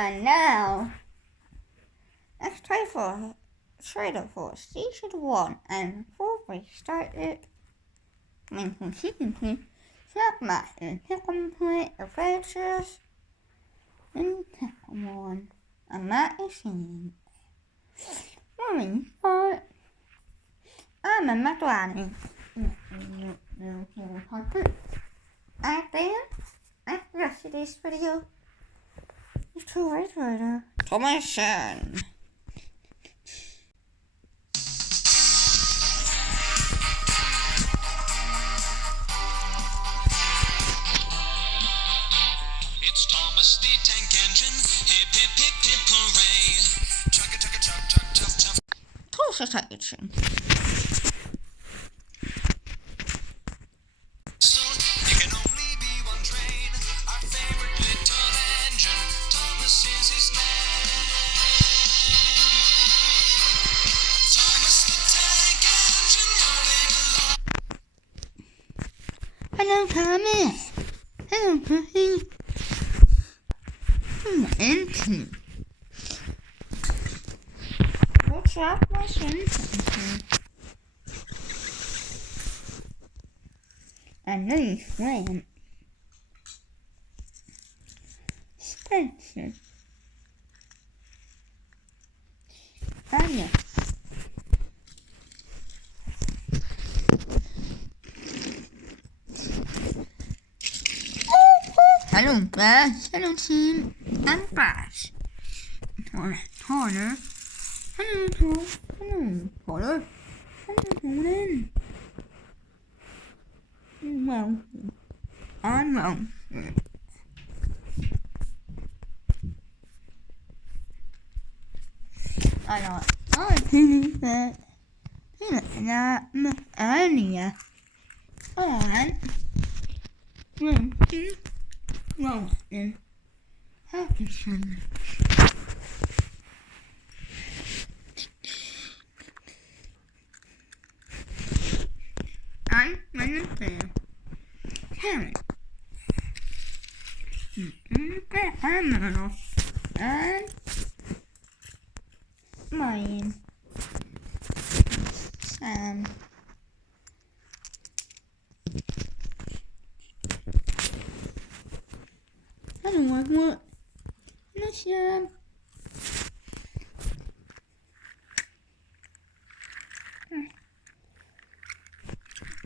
And now, let's try for trailer for Station 1 and before we start it, we can submit to complete adventures in Chapter 1 and that is seen. Moving forward, I'm a McLaren. And then, after this video, is to write writer commission. It's Thomas the Tank Engine, hip hip hip hip hooray! Chugga chugga chug chug chug chug. Consultation. There can only be one train, our favorite little engine. Thomas is his name. Thomas the Tank Engine rolling along. Hello, Thomas. Hello, Pussy. Engine. What's up, my son? And then friend Spencer. Anya. Hello, Bash. Hello, team. I'm Bash. Connor. Hello, Tom. Hello, Connor. Hello, Conan. Well, I'm wrong. I know. I think that earlier on Rowan Hutchinson. I'm Wednesday. Karen. And Ryan. Sam. I don't want what. No, Sam.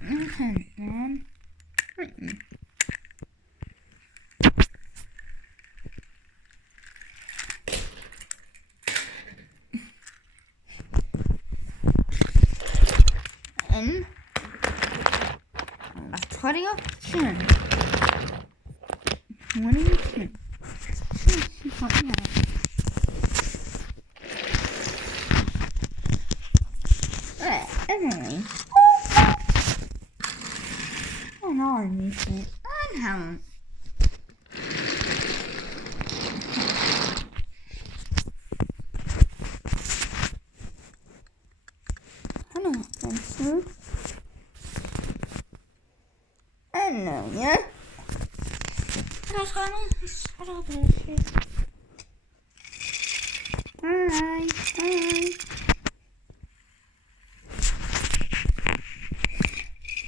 Okay, Sam. And that's 20 option. 20 option. Anyway. Oh no, I missed it. I haven't. Hello, Spencer. Hello, yeah? Hello, Hello, Spencer. Hi.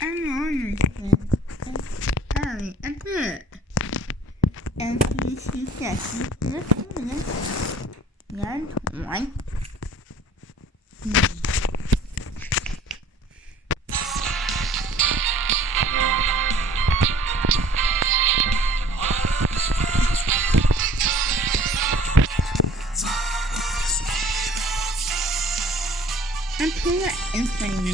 I'm on this Harry and Bert. And he says, young one. I'm pulling it in front of me.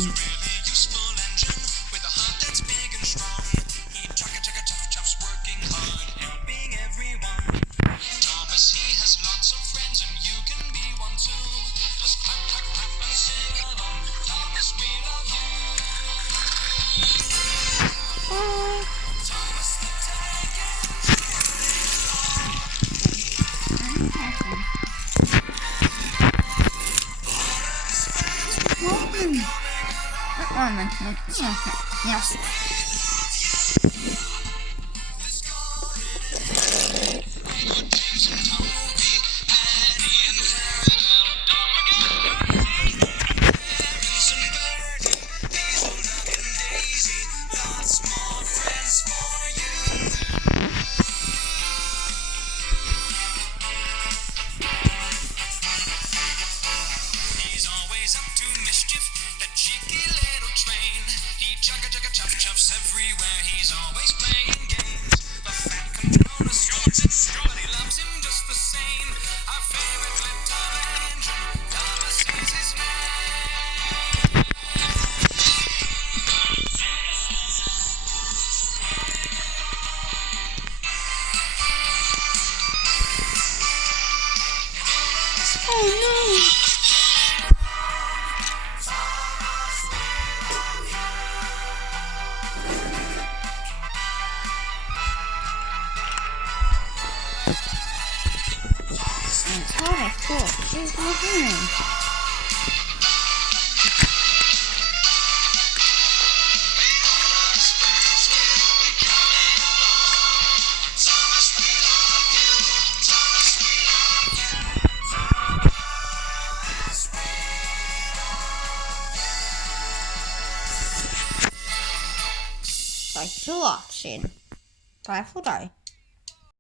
Yes. Oh no. It's hard, of course. She's listening. Thanks for watching. Bye for now.